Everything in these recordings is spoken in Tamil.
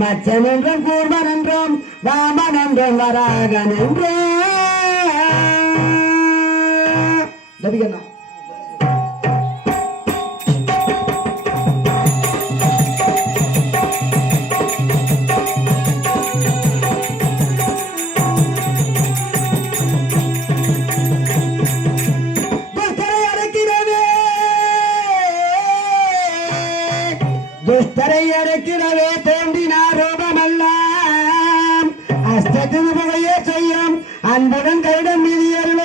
மச்சன் என்றும் கூர்மன் என்றும் வாமன் என்றும் வராகன் என்றும் தபிகண்ணா துஷ்டரை அடக்கிடவே அஷ்டதிருமுகையே செய்யும் அன்புடன் கைடம் மீது அருளங்கள்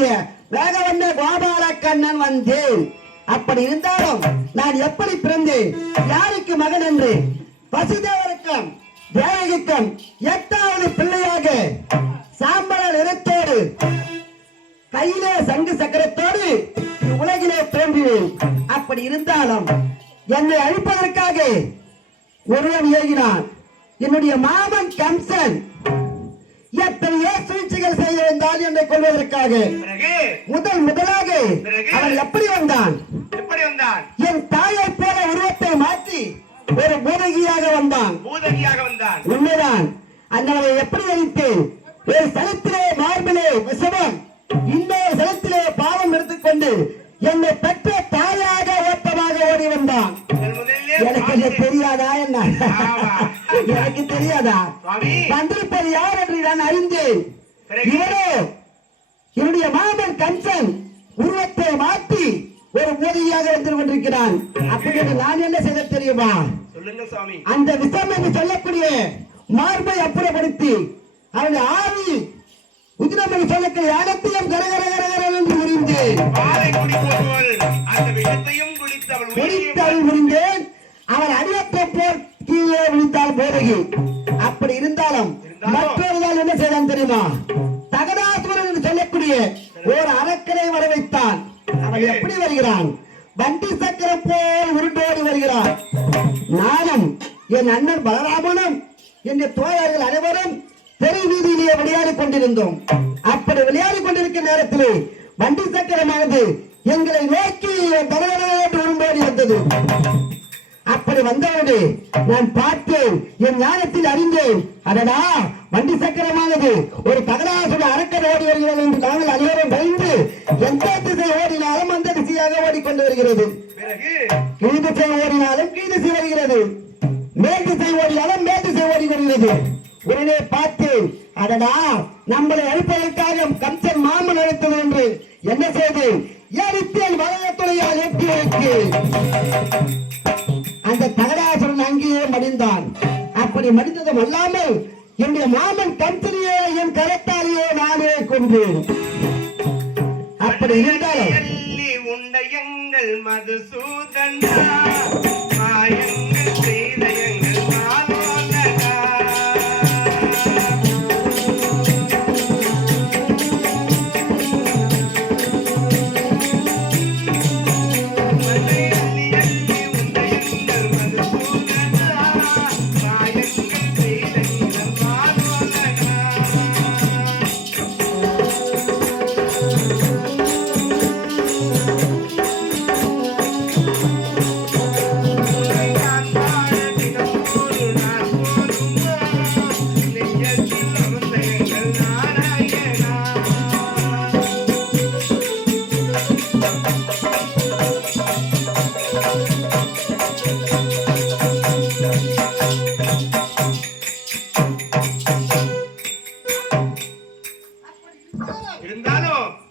ஆகிய வேக வந்த கோபால கண்ணன் வந்தேன். அப்படி இருந்தாலும் நான் எப்படி பிறந்தேன்? யாருக்கு மகன் என்று? வசுதேவருக்கும் தேவகிக்கும் எட்டாவது பிள்ளையாக சாம்பல நிறத்தோடு கையிலே சங்கு சக்கரத்தோடு உலகிலே தோன்றினேன் அப்படி இருந்தாலும் என்னை அழிப்பதற்காக ஒருவன் ஏகினான் என்னுடைய மாமன் கம்சன் எத்தனையோ சூழ்ச்சிகள் செய்திருந்தான் என்னை கொள்வதற்காக? முதல் முதலாக? அவன் எப்படி வந்தான்? எப்படி வந்தான்? என் தாயை போல உருவத்தை மாற்றி ஒரு மூதகியாக வந்தான். பூதகியாக வந்தான். உண்மைதான். அந்தவனை எப்படி அழித்தேன்? ஒரு சலத்திலே மார்பிலே விஷமம் இன்னொரு சலத்திலே பாவம் எடுத்துக்கொண்டு என்னை பெற்ற தாயாக ஓட்டமாக ஓடி வந்தான். எனக்கு தெரியாதா என்ன? தெரியாதா? வந்திருப்பது யார் என்று நான் அறிந்தேன்? இவரோ என்னுடைய மாமன் கம்சன் உருவத்தை மாற்றி ஒரு மோதியாக வந்து கொண்டிருக்கிறான் அப்படி என்று நான் என்ன செய்த தெரியுமா? அந்த விஷம் என்று சொல்லக்கூடிய மார்பை அப்புறப்படுத்தி அவனுடைய ஆவி உதிரமணி சொல்லக்கூடிய அனைத்தையும் கரகர கரகர என்று உயிரையும் குடித்தால் முடிந்தேன் அவன் போல் கீழே விழித்தால் போதகி. அப்படி இருந்தாலும் நாள் என்ன செய்தான் தெரியுமா? தகடாசுரன் என்று சொல்லக்கூடிய ஒரு அரக்கனை வர வைத்தான். அவன் எப்படி வருகிறான்? வண்டி சக்கரம் போல் உருண்டோடி வருகிறான். நானும் என் அண்ணன் பலராமனும் என் தோழர்கள் அனைவரும் தெரு வீதியிலே விளையாடிக் கொண்டிருந்தோம். அப்படி விளையாடிக் கொண்டிருக்கிற நேரத்திலே வண்டி சக்கரமானது எங்களை நோக்கி தடவடவென்று உருண்டோடி வந்தது. அப்படி வந்தவனே நான் பார்த்தேன் என் ஞானத்தில் அறிந்தேன். அடடா வண்டி சக்கரமானது. ஒரு தகராசுட அரக்கன் ஓடி வருகிறது என்று நாங்கள் அனைவரும் பயந்து எந்த திசை ஓடினாலும் அந்த திசையாக ஓடிக்கொண்டு வருகிறது. கீழ் திசை ஓடினாலும் கீழ் திசை வருகிறது. மேல் திசை ஓடினாலும் மேல் திசை ஓடி வருகிறது. உடனே பார்த்தேன் அடடா நம்மளை அழிப்பதற்காக கம்சன் மாமன் அழைத்தது என்று. என்ன செய்தேன்? எரித்தேன் வளையத்துறையால் எட்டி வைத்தேன். அந்த தகராசுரன் அங்கேயே மடிந்தான். அப்படி மடிந்ததும் அல்லாமல் என்னுடைய மாமன் கம்பெனியே என் கரத்தாலேயே நானே கொண்டேன் அப்படி இருந்தாலும் உண்ட எங்கள் மதுசூதன்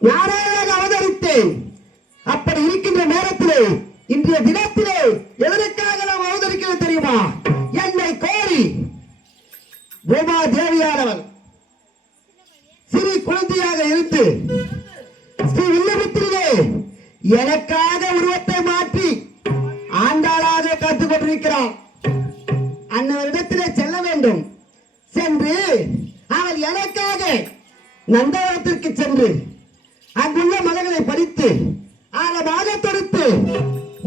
யாரையாக அவதரித்தேன்? அப்படி இருக்கின்ற நேரத்திலே இன்றைய தினத்திலே எதற்காக நாம் அவதரிக்கிறது தெரியுமா? என்னை கோரி உமா தேவியானவர் சிறு குழந்தையாக இருந்து ஸ்ரீ வில்லபுத்திரிலே எனக்காக உருவத்தை மாற்றி ஆண்டாளாக காத்துக் கொண்டிருக்கிறார். அன்னவரிடத்திலே செல்ல வேண்டும். சென்று அவள் எனக்காக நந்தவனத்திற்கு சென்று அங்குள்ள மலர்களை பறித்து ஆழமாக தொடுத்து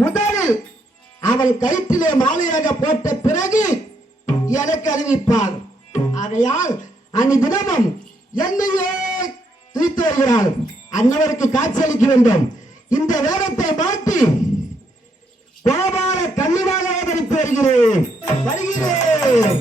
முதலில் அவள் கயிற்றிலே மாலையாக போட்ட பிறகு எனக்கு அறிவிப்பாள். ஆகையால் அன்னி தினமும் என்னையே துதித்து வருகிறாள். அன்னவருக்கு காட்சியளிக்க வேண்டும். இந்த வேடத்தை மாற்றி கோபால கண்ணிவாக அவதரித்து வருகிறேன். வருகிறேன்.